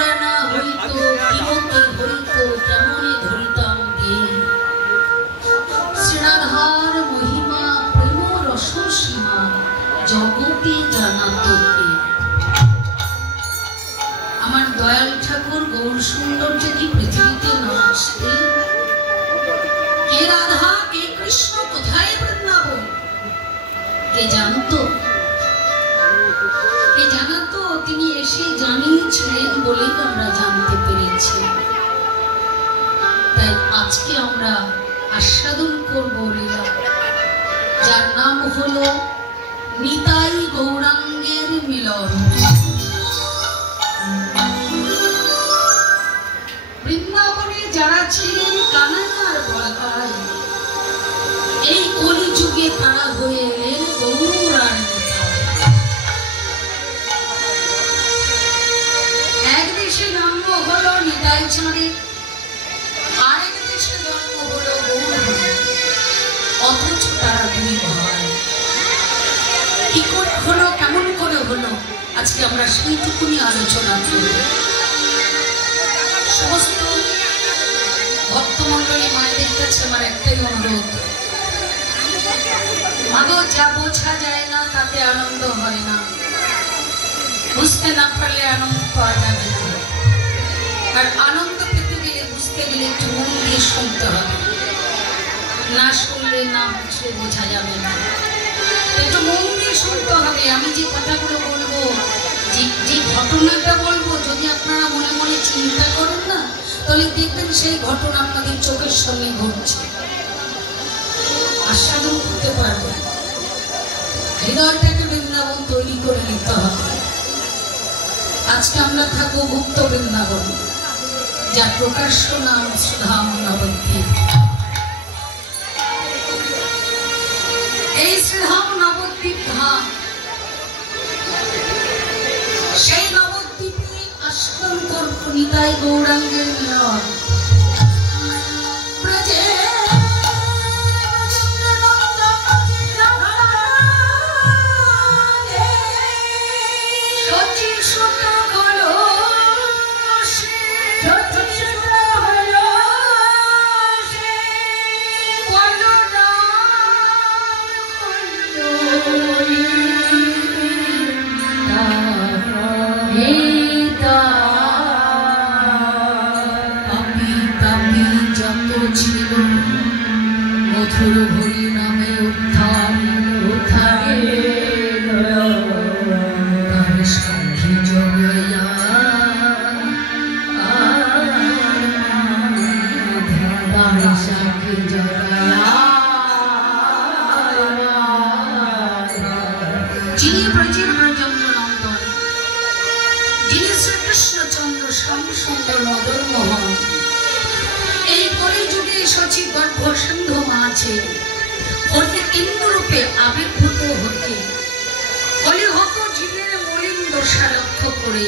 করা না হইত কিমতে হইত কেমনে ধরিতাম গে শ্রীরাধার মহিমা প্রেম রস সীমা জগতে জানাত কে। আমার দয়াল ঠাকুর গৌর সুন্দর যদি পৃথিবীতে না আসতে কে রাধা কে কৃষ্ণ কোথায় বৃন্দাবন কে জানতো? কে জানাতো? তিনি এসে জানিয়েছিলেন বলেই আমরা জানতে পেরেছি। তাই আজকে আমরা আস্বাদন করব লীলা, যার নাম হলো নিতাই গৌরাঙ্গের মিলন। বৃন্দাবনে যারা ছিলেন কানাইয়ার বলগায়, এই কলিযুগে তারা হয়ে এলেন গৌরার নিতাই। এক দেশে জন্ম হলো নিতাই চাঁদের, আরেক দেশে জন্ম হলো গৌর, অথচ তারা দুই ভাই। কি করে হলো, কেমন করে হলো, আজকে আমরা সেইটুকুনি আলোচনা করব। সমস্ত ভক্তমন্ডলী মায়েদের কাছে আমার একটাই অনুরোধ, মাগো যা বোঝা যায় না তাতে আনন্দ হয় না, বুঝতে না পারলে আনন্দ পাওয়া যাবে না। আর আনন্দ পেতে গেলে, বুঝতে গেলে একটু মন দিয়ে শুনতে হবে, না শুনলে না বুঝলে বোঝা যাবে না। একটু মন দিয়ে শুনতে হবে। আমি যে কথাগুলো বলবো, যে ঘটনাটা বলবো, যদি আপনারা মনে মনে চিন্তা করেন না, তাহলে দেখবেন সেই ঘটনা আপনাদের চোখের সামনে ঘটছে, আস্বাদন করতে পারবেন। হৃদয়টাকে বৃন্দাবন তৈরি করে নিতে হবে। আজকে আমরা থাকবো গুপ্ত বৃন্দাবন, যার প্রকাশ্য নাম শ্রীধাম নবদ্বীপ। এই শ্রীধাম নবদ্বীপ ধাম, সেই নবদ্বীপে আশ্রম করব নিতাই গৌরাঙ্গের মিলন। মধুর হরি নামে উদ্ধার উদ্ধারে তার সাক্ষী জগাইয়া তার সাক্ষী জগাইয়া যিনি ব্রজের ব্রজেন্দ্র নন্দন, যিনি শ্রীকৃষ্ণচন্দ্র শ্যাম সুন্দর মদন মোহন, এই কলিযুগে সচিব গর্ভ সিন্ধু মাঝে হতে ইন্দ্ররূপে আবির্ভূত হতে কলিহত জীবের মলিন দশা লক্ষ্য করে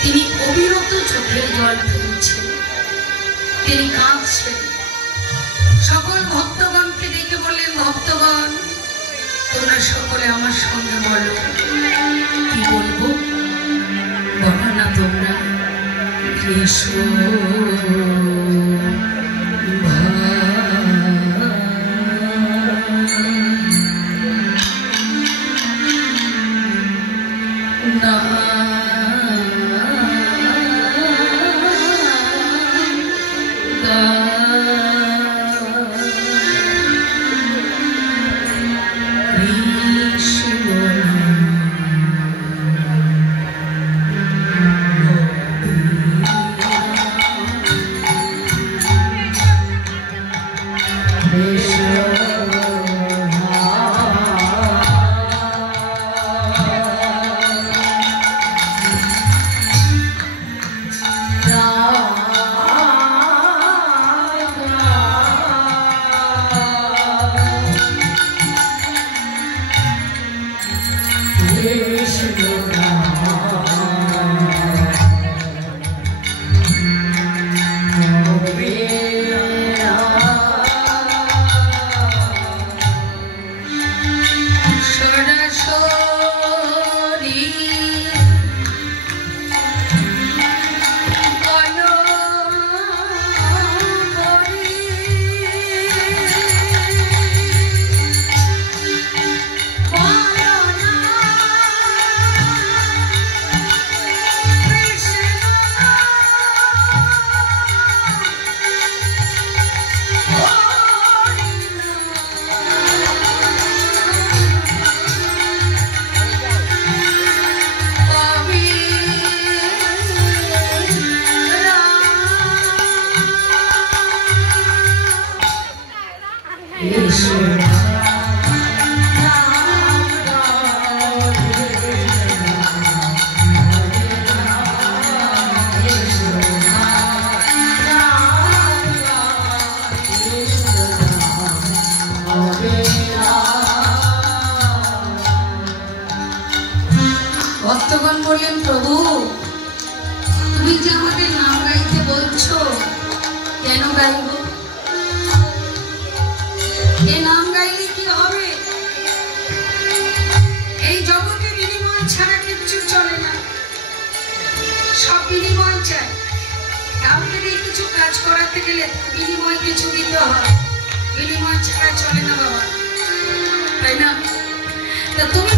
তিনি অবিরত চোখের জল ফেলছেন, তিনি কাঁদছেন। সকল ভক্তগণকে ডেকে বললেন, ভক্তগণ তোমরা সকলে আমার সঙ্গে বলো, কি বলবো বলো না তোমরা। কৃষ্ণ ভক্তগণ বললেন, প্রভু তুমি যে আমাদের নাম গাইতে বলছো, কেন গাইব? এ নাম গাইলে কি হবে? এই জগতে বিনিময় ছাড়া কিচ্ছু চলে না, সব বিনিময় চাই। কাউকে দিয়ে কিছু কাজ করাতে গেলে বিনিময় কিছু দিতে হয়, বিনিময় ছাড়া চলে না বাবা, তাই না? তা তুমি